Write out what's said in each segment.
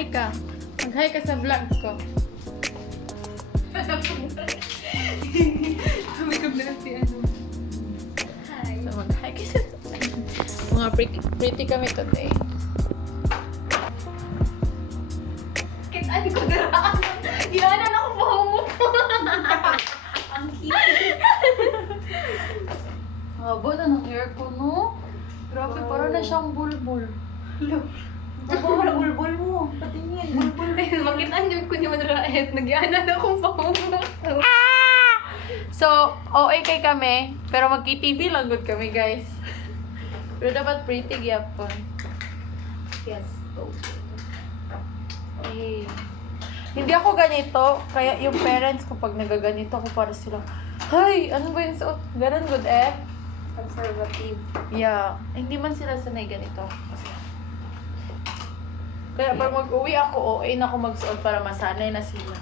Mag-hi ka. Mag-hi ka sa vlog ko. Kami ka na si ano. Hi. So mag-hi ka sa mga pretty kami today. Kit, ay ko garaan. Yan na ako mahumot. Ang cute. Haba na ng hair ko, no? Grabe, parang na siyang bulbul. Baba na bulbul mo. Patingin, bulbul na yun. Makitaan niyo ko niyo manraet. Nagyanan akong pahumot. So, okay kami, pero magki-TV lang good kami, guys. Pero dapat pretty gyapon. Yes. Eh, hindi ako ganito, kaya yung parents ko pag nagaganito ako para sila, "Hay, ano ba yung suot? Ganun good eh." Conservative. Yeah, hindi man sila sanay ganito. Kaya pag mag-uwi ako, okay na ako magsuot para masanay na sila.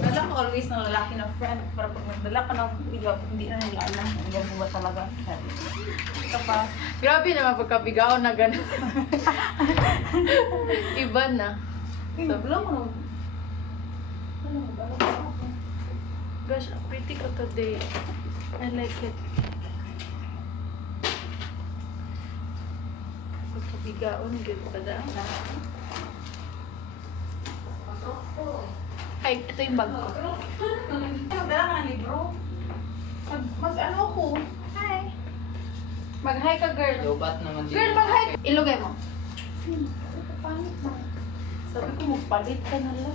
Dala ko always ng lalaki na friend para pag nagdala ka ng bigaw, hindi na nila alam. Bigaw mo ba talaga? Ito pa. Grabe naman pagkabigaw na gano'n. Iba na. Sabi lang mo. Gosh, pretty ko today. I like it. Pagkabigaon, good pa da. Ay, ito yung bag ko. Magdala ka ng libro. Mag-ano ko? Hi. Mag-hi ka, girl. Lobat naman dito. Girl, mag-hi. Ilugay mo. Sabi ko, magpalit ka na lang.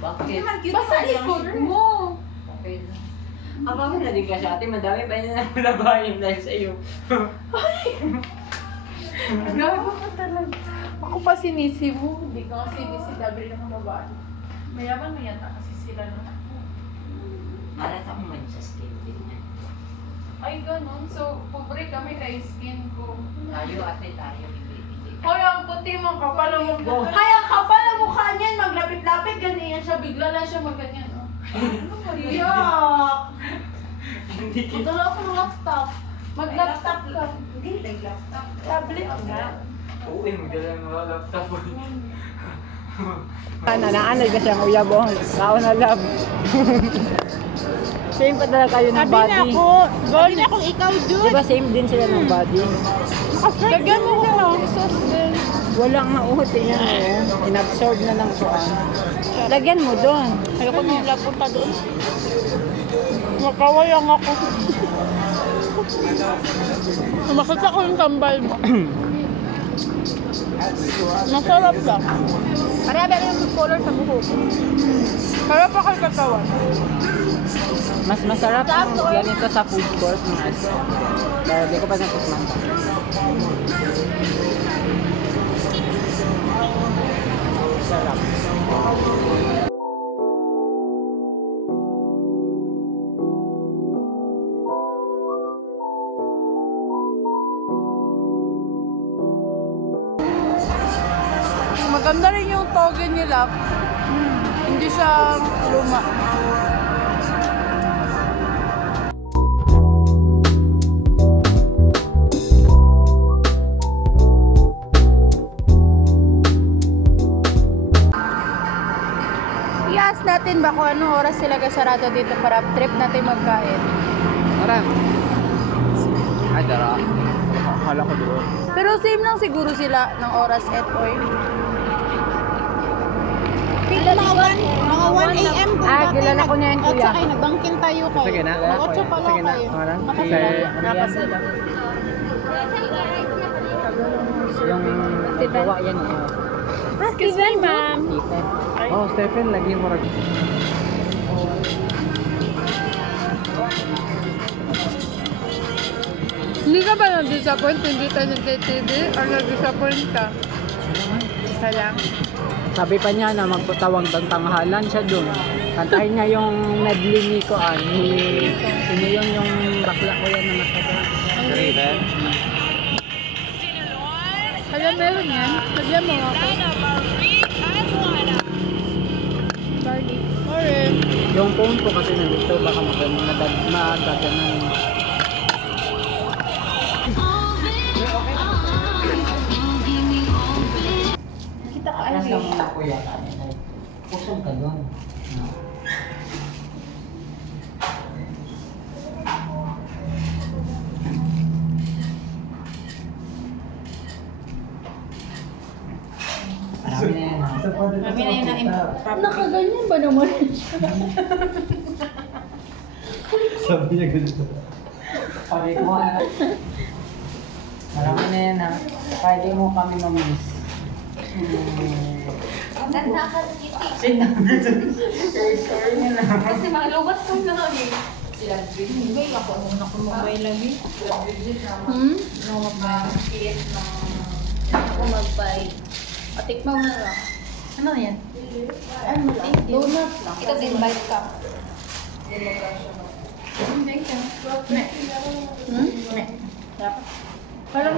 Bakit? Basta likod mo. Okay na. Aba mo na din kasi ate, madami pa yun na labahin dahil sa iyo. Gago ka talaga. Ako pa sinisi mo. Hindi ka kasi sinisi. Dabi ng mga babae. Mayaman mo yata kasi sila na. Malat ako man sa skin din niya. Ay, ganun. So, pobre kami kay skin ko. Tayo ate, tayo. Hindi. Hoy, ang puti mo. Kapal ang mukha. Hay, ang kapal ang mukha niyan. Maglapit-lapit. Ganyan siya. Bigla lang siya magganyan. Oh. Ano ba yun? Yuck! Magdala ako ng laptop. Mag-laptop ka. Hindi, nag-laptop. Tablet nga. Oo, magdala ng mga laptop. Naanay kasi ang uyabo. Tao na love. Same pa talaga kayo ng body. Sabi na kung ikaw, dude. Diba same din sila ng body? Lagyan mo siya ng sauce din. Walang mauhot yan eh. Inabsorb na ng kuan. Lagyan mo doon. Ayoko nang lapunta doon. Makawayang ako. Makita ko yung tambal mo. Masarap lang. Marami yung color sa buhok. Harap pa kay katawan. Mas masarap yung ganito sa food court. Pero di ko pa natikman. Sarap. Maganda rin yung toge nila. Hindi siya luma. I-ask natin ba kung anong oras sila kasarado dito para trip natin magkain. Tara. Ay, tara. Akala ko doon. Pero same lang siguro sila ng oras at oil. Mga 1 a.m. Kilala ko niya yung kuya. At nagbangkin tayo kayo. Sige na. Mga 8 pa lang Sige na. kayo. Napasala. Yung nagawa yan. Excuse me, ma'am. Oh, Stephen, lagi mo rin. Hindi ka ba na-disappoint? Hindi tayo nag-TV? Or na-disappoint ka? Isa lang. Sabi pa niya na magpatawag ng tanghalan siya doon. Kantahin niya yung medley ni Koan. Sino yun yung bakla ko yan na nakata. River? Hala, meron yan. Lagyan mo ako. Barley. Sorry. Yung phone ko kasi nandito, baka magaganan. Kita Alas ka muna kuya. Pusog ka doon. Marami na yan. Marami na yun na improper. Nakaganyan ba naman siya? Sabi niya ganito. Pari ko ha. Marami na yan ha. Pwede mo kami mamiss. Ganda ka sa kitty. Sorry na lang. Kasi malubat ko na lang eh. Hindi, ako muna ko mobile lagi. Ako mag-buy. Patikman mo na. Ano yan? Ano lang? Donut lang. Ikaw invite ka. Thank you. Dapat. Parang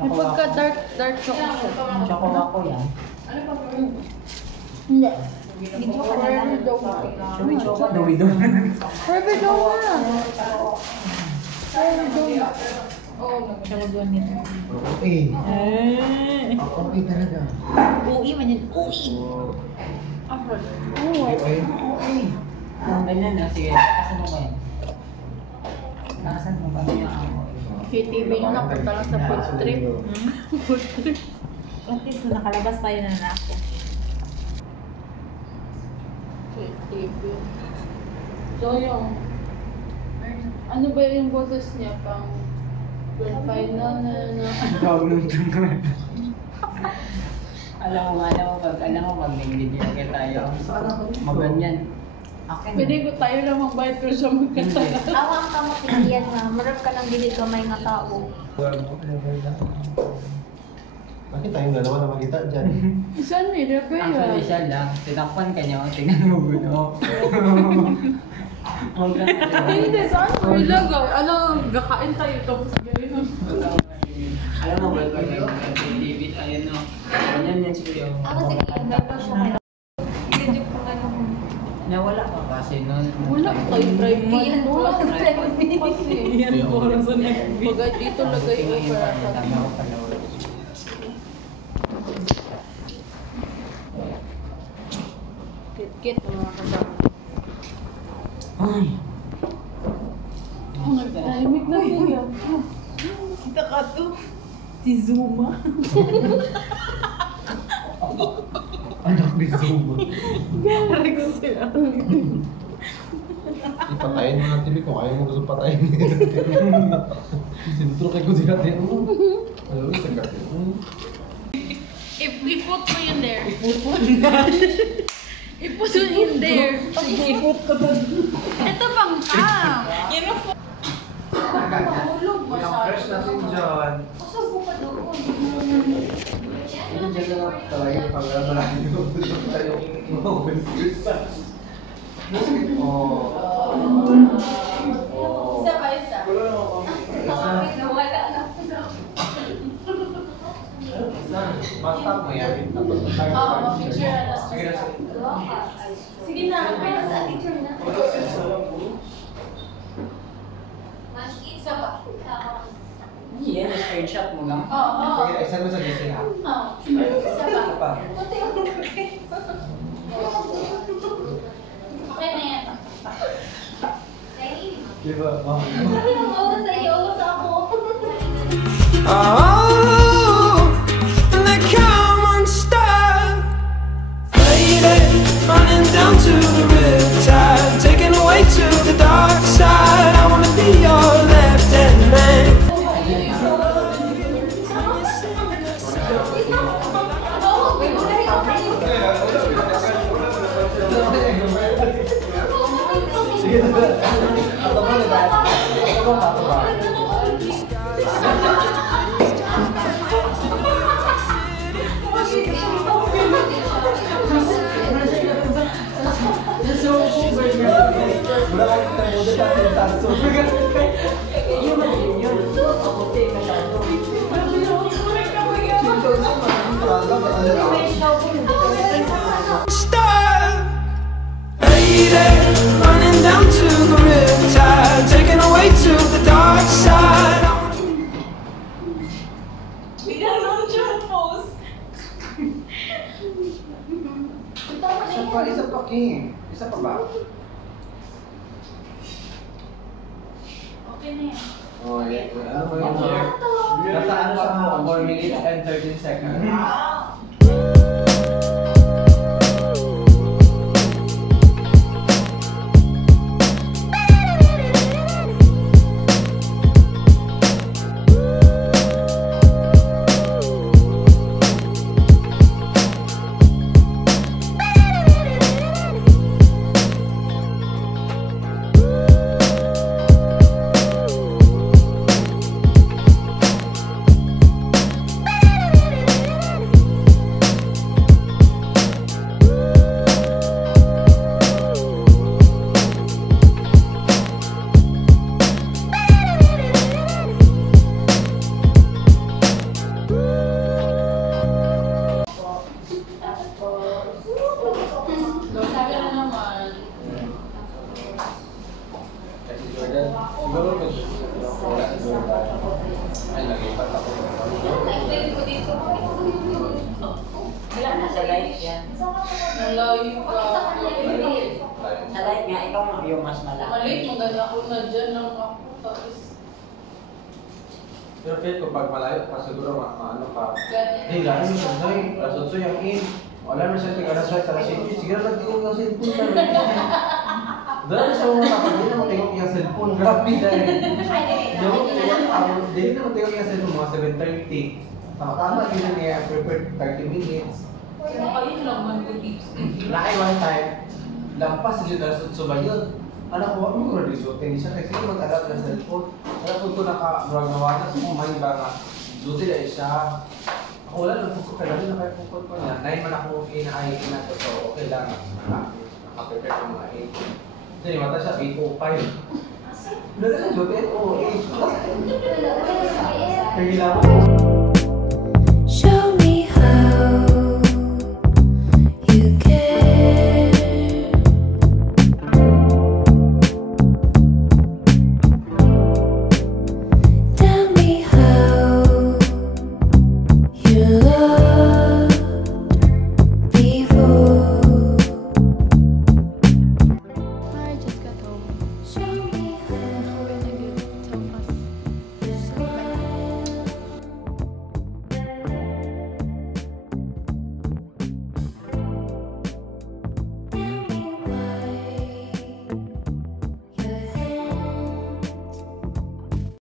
may pagka-dark chocolate. Choco ako yan. Hindi. Hindi ko pa na lang. Chewy choco. Dawi doon. Forever donut. Forever donut. Siya doon nito. Okay. Okay talaga. Ui man yun. Ui! Okay. Ganyan na. Sige. Kasan mo ngayon? Kasan mo ba niya ako? KTV yun, napunta lang sa food trip. Food trip. At least nakalabas tayo na ako. KTV. So yung, ano ba yung boses niya? Pang grand final na Tawag nung tungkol. Alam mo pag nag-video okay tayo. Maganyan. Akin. Pwede ko tayo lang magbayad ko siya magkanta. Awang ka mapilian nga. Marap ka ng bilig kamay nga tao. Bakit tayong dalawa na makita dyan? Saan ni Rebea? Actually siya lang. Tinakpan ka niya. Tingnan mo gulo. Huwag ka na. Hindi, saan mo ilagay? Ano, gakain tayo tapos gawin. Alam mo ba ito? David, ayun no. Ganyan yan si Kuya. Ako sige, meron siya may video ko ano. Nawala ka kasi nun. Wala tayo drive mo. Yan, Wala wala tayo drive mo. Kasi, Yan, oras na nag-video. pag dito lagay ko para sa Tama ko pala. kit-kit mga kasama. Ay. Oh, nagtahimik na siya. Kita ka to. Si Zuma. Anak ni Zuma. Rex sila. Ipatayin mo ng TV kung ayaw mo gusto patayin. Sintro kay ko siya din. Ano rin sa gatin? If we put mo yun there. Iput mo in there. Ikot ko doon. Ito bang ka? Yan ang Mahulog Fresh natin dyan. Pasok mo pa doon. Ano dyan na talaga pag marami ko tayo Isa pa isa. Wala na. Basta mo yan. Oo, ma-picture na lang. Sige na. Picture na. Isa pa. Yan, screenshot mo lang. Oo. Sige, isa mo sa gising ha. Oo. Isa pa. Okay na yan. Di ba? Oo, sa iyo. Sa ako. Oh, the common star faded, running down to the riptide, taken away to the dark side. I wanna be your left-hand man. Star faded, running down to the riptide, taken away to the dark side. Bigyan lang siya post. isa pa, King. Isa pa ba? Okay na yan. Oh, yeah. Ano ba yun? Nasa ano siya? 4 minutes and 13 seconds. Sabi na naman. Kasi Jordan, siguro wala si Jordan. Ay, nagipat ako. Wala na sa live yan. Malayo ka. Sa live nga, ikaw yung mas malaki. Maliit, maganda ako na dyan lang ako. Tapos, Pero feel ko pag malayo pa siguro maano pa. ganyan. Eh, gano'n yung sanay. Rasot yung in. Wala na siya tingala sa cellphone. Siguro nagtingog yung cellphone ka rin. Dahil sa mga kapag di na matingog yung cellphone. Grabe dahil. Hindi na matingog yung cellphone mga 7:30. Tama-tama yun niya. Prepared 30 minutes. Ayun lang man ko tips. Lakay one time. Lampas yun dahil sa yun. Anak ko, ano ko result? Hindi siya kasi mag-aral ng cellphone. Alam ko ito naka-brag-nawanan sa kumain ba nga. Duty na siya. Ako wala lang ko kaya rin nakapukot ko niya. 9 man ako ina-ID na to. So okay lang. Naka-prepare ng mga 8. Kasi mata siya 8:05. Wala lang duty? Oo, 8. Kaya lang ako.